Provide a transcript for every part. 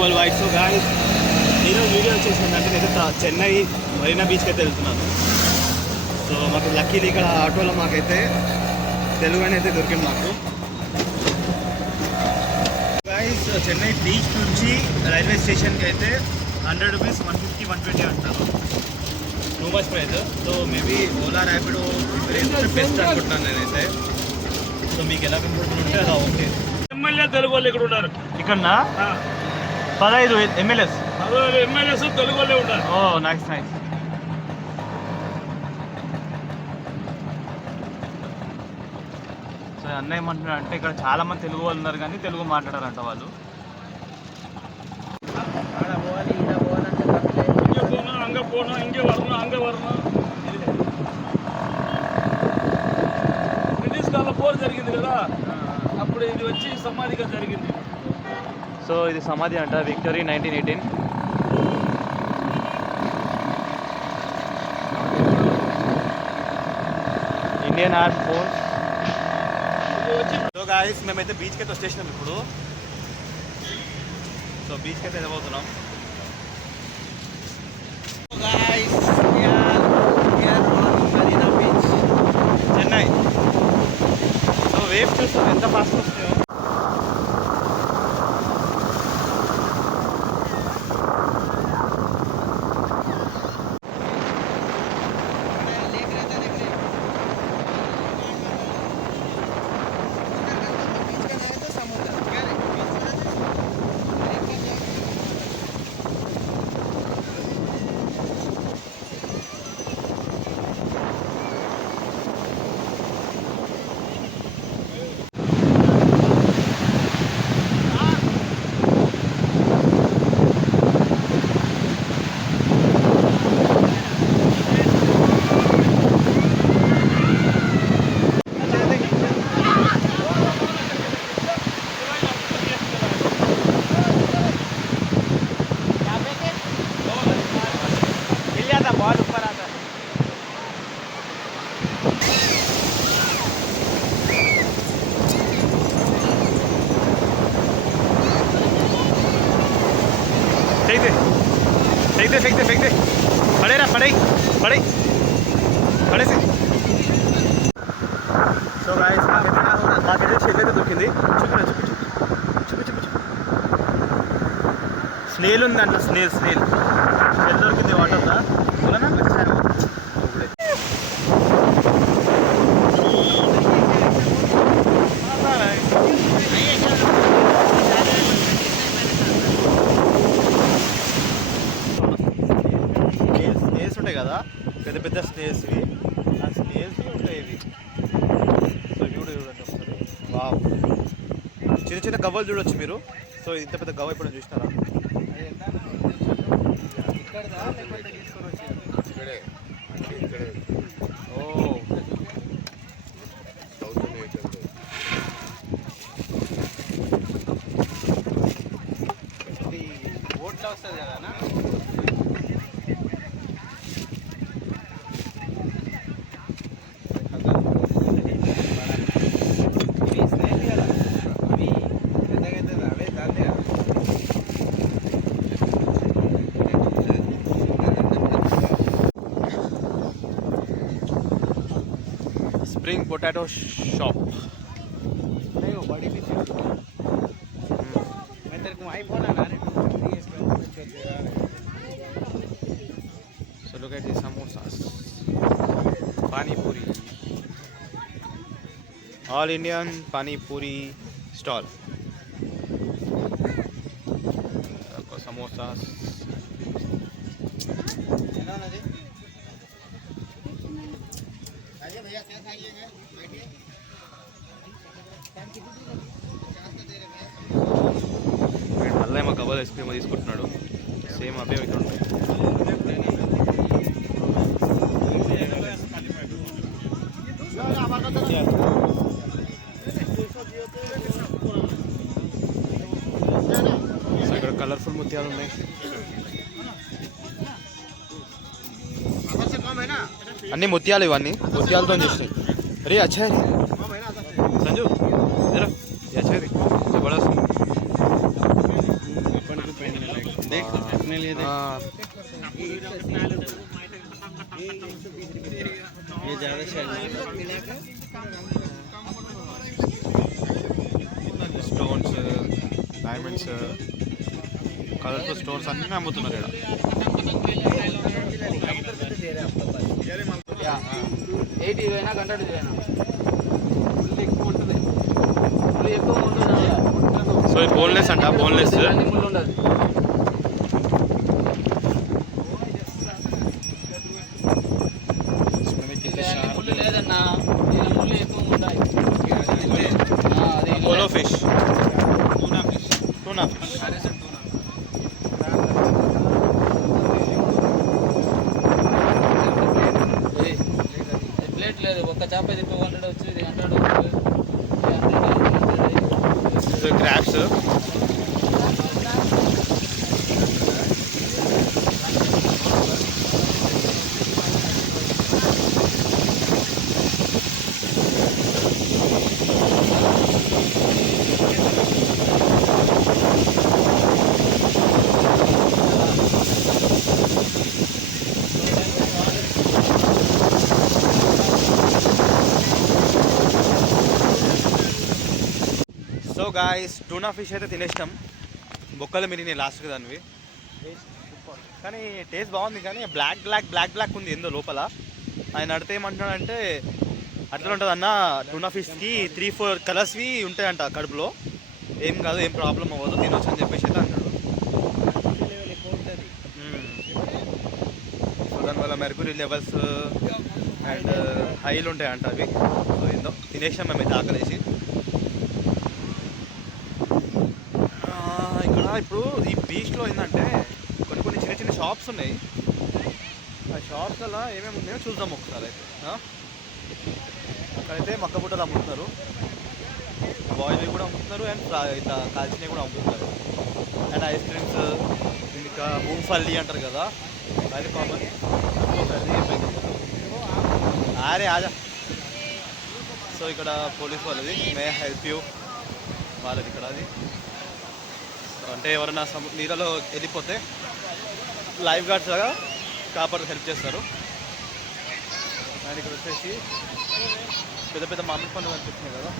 వాళ్ళు white. So guys నేను వీడియో వచ్చేసిందంటే నేను చెన్నై మరీనా బీచ్కి అయితే వెళ్తున్నాను. సో మాకు లక్కీలు ఇక్కడ ఆటోలో మాకైతే తెలుగు అయితే దొరికింది మాకు. గాయ్స్ చెన్నై బీచ్ నుంచి రైల్వే స్టేషన్కి అయితే 100 రూపీస్, 150, 120 అంటారు. Too much price. So maybe Ola Rapido బెస్ట్ అనుకుంటున్నాను నేనైతే. సో మీకు ఎలా కంఫర్టబుల్ ఉంటే అలా ఓకే. ఎమ్మెల్యే తెలుగు వాళ్ళు ఇక్కడ ఉన్నారు. ఇక్కడ 15 ఎమ్మెల్యేస్ తెలుగు వాళ్ళే ఉన్నారు. ఓ నైస్ నైస్. సో అన్నయ్య ఏమంటున్నారు అంటే ఇక్కడ చాలా మంది తెలుగు వాళ్ళు ఉన్నారు కానీ తెలుగు మాట్లాడారంట వాళ్ళు. అంగ పోను ఇంకే వరణ అంగ వరణ బ్రిటిష్ కాలంలో పోరు జరిగింది కదా, అప్పుడు ఇది వచ్చి సమాధిగా జరిగింది. సో ఇది సమాధి అంట, విక్టరీ 1918. Indian arm force. So guys మేమైతే బీచ్కి అయితే వచ్చేసినాం ఇప్పుడు. సో బీచ్కి అయితే వెళ్ళబోతున్నాం. చెన్నై. సో వేవ్ చూస్తాం ఎంత ఫాస్ట్ వస్తాయో. फेंक दे पड़े रहा पड़े से. సో గాయ్స్ మాకైతే షెల్ అయితే దొరికింది. చూపు స్నేల్ ఉంది అంట. స్నేల్ షెల్ దొరికింది వాటర్లో. చూడనా వచ్చాను కదా పెద్ద పెద్ద స్నేల్స్వి. ఆ స్నేల్స్ ఉంటాయి ఇవి. సో ఇవి కూడా చూడండి ఒకసారి. వావ్, చిన్న చిన్న గవ్వలు చూడొచ్చు మీరు. సో ఇంత పెద్ద గవ్వ ఇప్పుడు చూసినారా? ఓ ఓట్లా వస్తుంది కదా. Spring potato shop. नहीं वो बड़ी भी थी. मैं तेरे को आई बोला ना रे. So look at these samosas. Pani puri. All Indian pani puri stall. Samosas. भैया क्या खाइएगा? बैठिए. మళ్ళీ మా కబల్ ఐస్ క్రీమ్ తీసుకుంటున్నాడు. సేమ్ అవే ఇక్కడ ఉంటాయి. సో ఇక్కడ కలర్ఫుల్ ముత్యాలు ఉన్నాయి. అన్ని ముత్యాలు, ఇవన్నీ ముత్యాలతో చేస్తాయి. అరే అచ్చా రే సంజు జరా అచ్చా రే జబర్దస్త్. స్టోన్స్, డైమండ్స్, కలర్ఫుల్ స్టోన్స్ అన్నీ అమ్ముతున్నారు ఇక్కడ. ఎయిటీ అయినా హండ్రెడ్ అయినా ఫుల్ ఎక్కువ ఉంటుంది, ఫుల్ ఎక్కువ ఉంటుంది. సో ఇది బోన్లెస్ అంట, బోన్లెస్ ముళ్ళు ఉండదు. ముళ్ళు లేదన్నా, దీని ముళ్ళు ఎక్కువ ఉంటాయి. Polo fish, tuna fish. Plate లేదు, ఒక్క చేప ఇది 200 వచ్చి 100. Crabs, so guys tuna fish అయితే తినేసినాం. బొక్కలు మిరిగినాయి లాస్ట్కి దానివి, కానీ టేస్ట్ బాగుంది. కానీ బ్లాక్ బ్లాక్ బ్లాక్ బ్లాక్ ఉంది ఏందో లోపల. ఆయన అడితే ఏమంటున్నాడంటే అట్లా ఉంటుంది అన్న, టూనా ఫిష్కి 3-4 కలర్స్వి ఉంటాయంట కడుపులో, ఏం కాదు, ఏం ప్రాబ్లం అవ్వదు, తినొచ్చు అని చెప్పేసి అయితే అన్నాడు. సో దానివల్ల మెర్క్యూరీ లెవెల్స్ అండ్ హైలు ఉంటాయంట అవి. సో ఏందో తినేసాం మేము అయితే ఆకలేసి. ఇప్పుడు ఈ బీచ్లో ఏంటంటే కొన్ని కొన్ని చిన్న చిన్న షాప్స్ ఉన్నాయి. ఆ షాప్స్ అలా ఏమేమి ఉన్నాయో చూద్దాం ఒకసారి అయితే. అక్కడైతే మక్క బుట్టలు అమ్ముతున్నారు, బాయిల్వి కూడా అమ్ముతున్నారు, అండ్ ఇట్లా కాల్చినవి కూడా అమ్ముతున్నారు. అండ్ ఐస్ క్రీమ్స్, ఇంకా మూంఫల్లి అంటారు కదా, అది కామన్. అరే ఆజా. సో ఇక్కడ పోలీస్ వాళ్ళది, మే హెల్ప్ యూ వాళ్ళది ఇక్కడ. అది అంటే ఎవరైనా నీళ్ళలో వెళ్ళిపోతే లైఫ్ గార్డ్స్ లాగా కాపర్ హెల్ప్ చేస్తారు. అండ్ ఇక్కడ వచ్చేసి పెద్ద పెద్ద మామిడి పండ్లు కనిపిస్తున్నాయి కదా.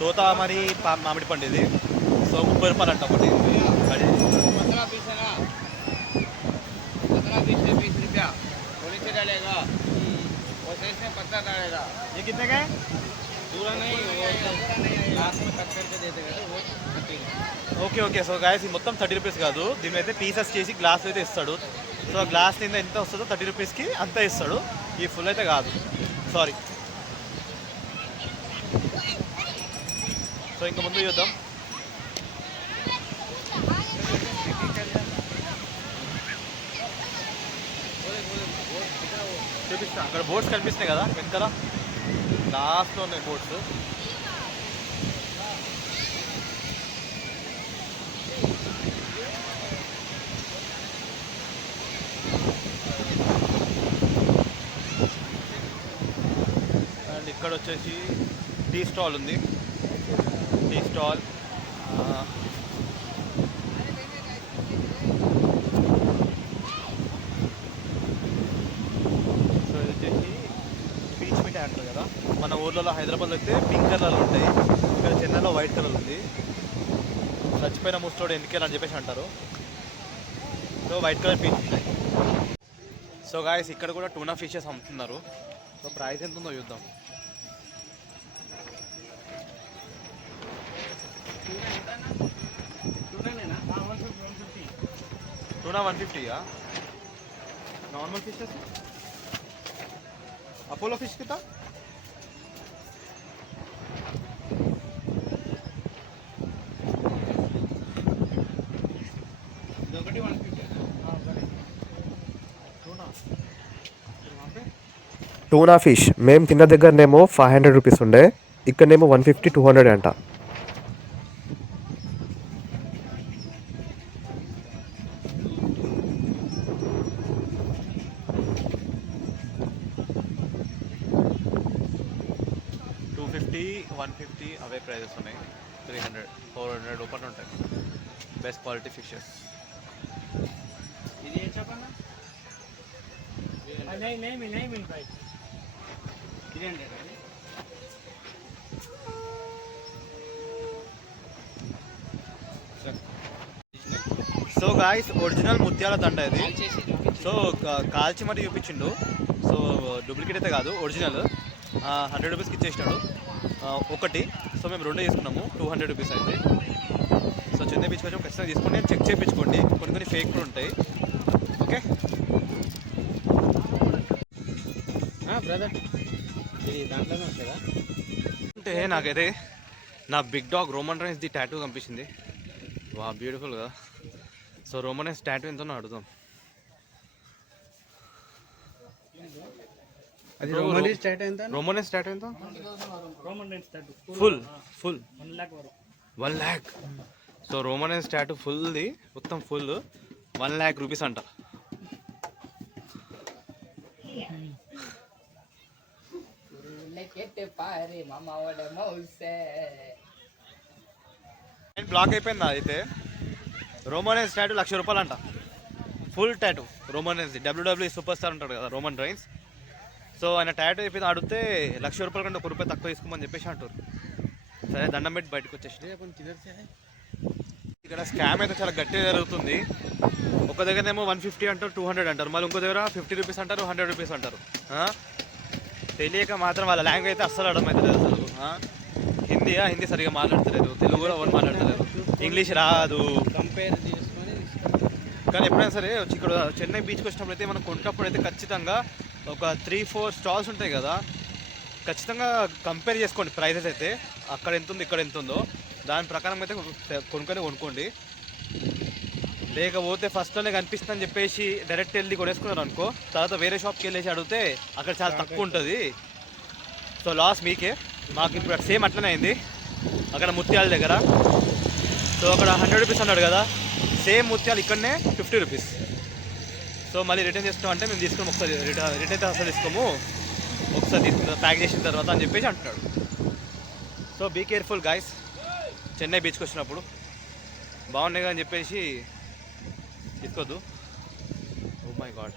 తోత మరి మామిడి పండు ఇది. సో 30 రూపాయలు అంట ఒకటి. ये कितने का है? Okay okay. సో గాయస్ ఇది మొత్తం 30 రూపీస్ కాదు, దీని అయితే పీసెస్ చేసి గ్లాస్ అయితే ఇస్తాడు. సో గ్లాస్ కింద ఎంత వస్తుందో 30 రూపీస్కి అంతా ఇస్తాడు. ఈ ఫుల్ అయితే కాదు, సారీ. సో ఇంకా ముందు చూద్దాం. చూపిస్తా, అక్కడ బోట్స్ కనిపిస్తున్నాయి కదా వెనకాల, లాస్ట్లో ఉన్నాయి బోట్స్. అండ్ ఇక్కడ వచ్చేసి టీ స్టాల్ ఉంది, టీ స్టాల్. అంటారు కదా, మన ఊర్లలో హైదరాబాద్లో అయితే పింక్ కలర్లు ఉంటాయి, ఇక్కడ చెన్నైలో వైట్ కలర్ ఉంది. చచ్చిపోయిన ముస్టోడు ఎందుకే అని చెప్పేసి అంటారు. సో వైట్ కలర్ పీస్ ఉంటాయి. సో గాయస్ ఇక్కడ కూడా టూనా ఫిషెస్ అమ్ముతున్నారు. సో ప్రైస్ ఎంత ఉందో చూద్దాం. टूना 150 नॉर्मल फिशेस अपोलो फिश कितना टूना वहाँ पे టూనా ఫిష్ మేము తిన్న దగ్గరనేమో 500 రూపీస్ ఉండే, ఇక్కడనేమో 150 200 అంట. $250 $150 అవే ప్రైజెస్ ఉన్నాయి. 300 400 లోపల ఉంటాయి బెస్ట్ క్వాలిటీ ఫిషెస్. ఇది ఏం చెప్పన్నా? नहीं मिल भाई 300 है. సో గాయస్ ఒరిజినల్ ముత్యాల దండ ఇది. సో కాల్చి మరి చూపించిండు. సో డూప్లికేట్ అయితే కాదు, ఒరిజినల్. 100 రూపీస్కి ఇచ్చేసినాడు ఒకటి. సో మేము 2 తీసుకున్నాము, 200 రూపీస్ అయింది. సో చెన్నై బీచ్ కొంచెం ఖచ్చితంగా తీసుకొని చెక్ చేయించుకోండి, కొన్ని ఫేక్ కూడా ఉంటాయి. ఓకే బ్రదర్, ఇది దాంట్లోనే ఉంటుందా? అంటే నాకైతే నా big dog Roman Reigns the tattoo కనిపించింది. వా బ్యూటిఫుల్ కదా. సో రోమన్ రైన్స్ టాటూ ఎంతో అడుగుదాం. అది రోమన్ స్టార్ట్ ఎంత? రోమన్ రైన్స్ టాటూ ఎంత? రోమన్ స్టార్ట్ ఫుల్ 1 लाख వరకు. 1 lakh. So Roman Reigns tattoo ఫుల్ది మొత్తం ఫుల్ 1 lakh రూపీస్ అంట. బ్లాక్ అయిపోయింది అయితే. రోమన్ రైన్స్ టాటూ ₹1,00,000 అంట, full tattoo. Roman Reigns WWE superstar ఉంటాడు కదా రోమన్ రైన్స్. సో ఆయన టాటూ అయిపోయింది అడిగితే ₹1,00,000 కంటే ₹1 తక్కువ తీసుకోమని చెప్పేసి అంటారు. సరే దండం పెట్టి బయటకు వచ్చేసి. ఇక్కడ స్కామ్ అయితే చాలా గట్టిగా జరుగుతుంది. ఒక దగ్గరనేమో 150 అంటారు, 200 అంటారు, మళ్ళీ ఇంకో దగ్గర 50 రూపీస్ అంటారు, 100 రూపీస్ అంటారు. తెలియక మాత్రం వాళ్ళ లాంగ్వేజ్ అయితే అస్సలు అర్థమవుతలేదు అసలు. హిందీ సరిగా మాట్లాడతలేదు, తెలుగు కూడా ఎవరు మాట్లాడతలేదు, ఇంగ్లీష్ రాదు. కంపేర్ చేసుకొని కానీ ఎప్పుడైనా సరే ఇక్కడ చెన్నై బీచ్కి వచ్చినప్పుడు అయితే మనం కొన్నప్పుడు అయితే ఖచ్చితంగా ఒక 3-4 స్టాల్స్ ఉంటాయి కదా, ఖచ్చితంగా కంపేర్ చేసుకోండి ప్రైజెస్ అయితే. అక్కడ ఎంత ఉంది ఇక్కడ ఎంత ఉందో దాని ప్రకారం అయితే కొనుక్కోండి. లేకపోతే ఫస్ట్లోనే కనిపిస్తుందని చెప్పేసి డైరెక్ట్ వెళ్ళి కొనేసుకున్నారు అనుకో, తర్వాత వేరే షాప్కి వెళ్ళేసి అడిగితే అక్కడ చాలా తక్కువ ఉంటుంది. సో లాస్ మీకే. మాకు ఇప్పుడు సేమ్ అట్లనే అయింది అక్కడ ముత్యాల దగ్గర. సో అక్కడ 100 రూపీస్ అన్నాడు కదా, సేమ్ ముత్యాలు ఇక్కడనే 50 రూపీస్. సో మళ్ళీ రిటర్న్ చేస్తామంటే మేము తీసుకుని ఒకసారి రిటర్న్ అయితే అసలు తీసుకోము, ఒకసారి తీసుకున్న ప్యాక్ చేసిన తర్వాత అని చెప్పేసి అంటున్నాడు. So be careful guys, Chennai బీచ్కి వచ్చినప్పుడు బాగున్నాయి కదా అని చెప్పేసి తీసుకోవద్దు. Oh my God.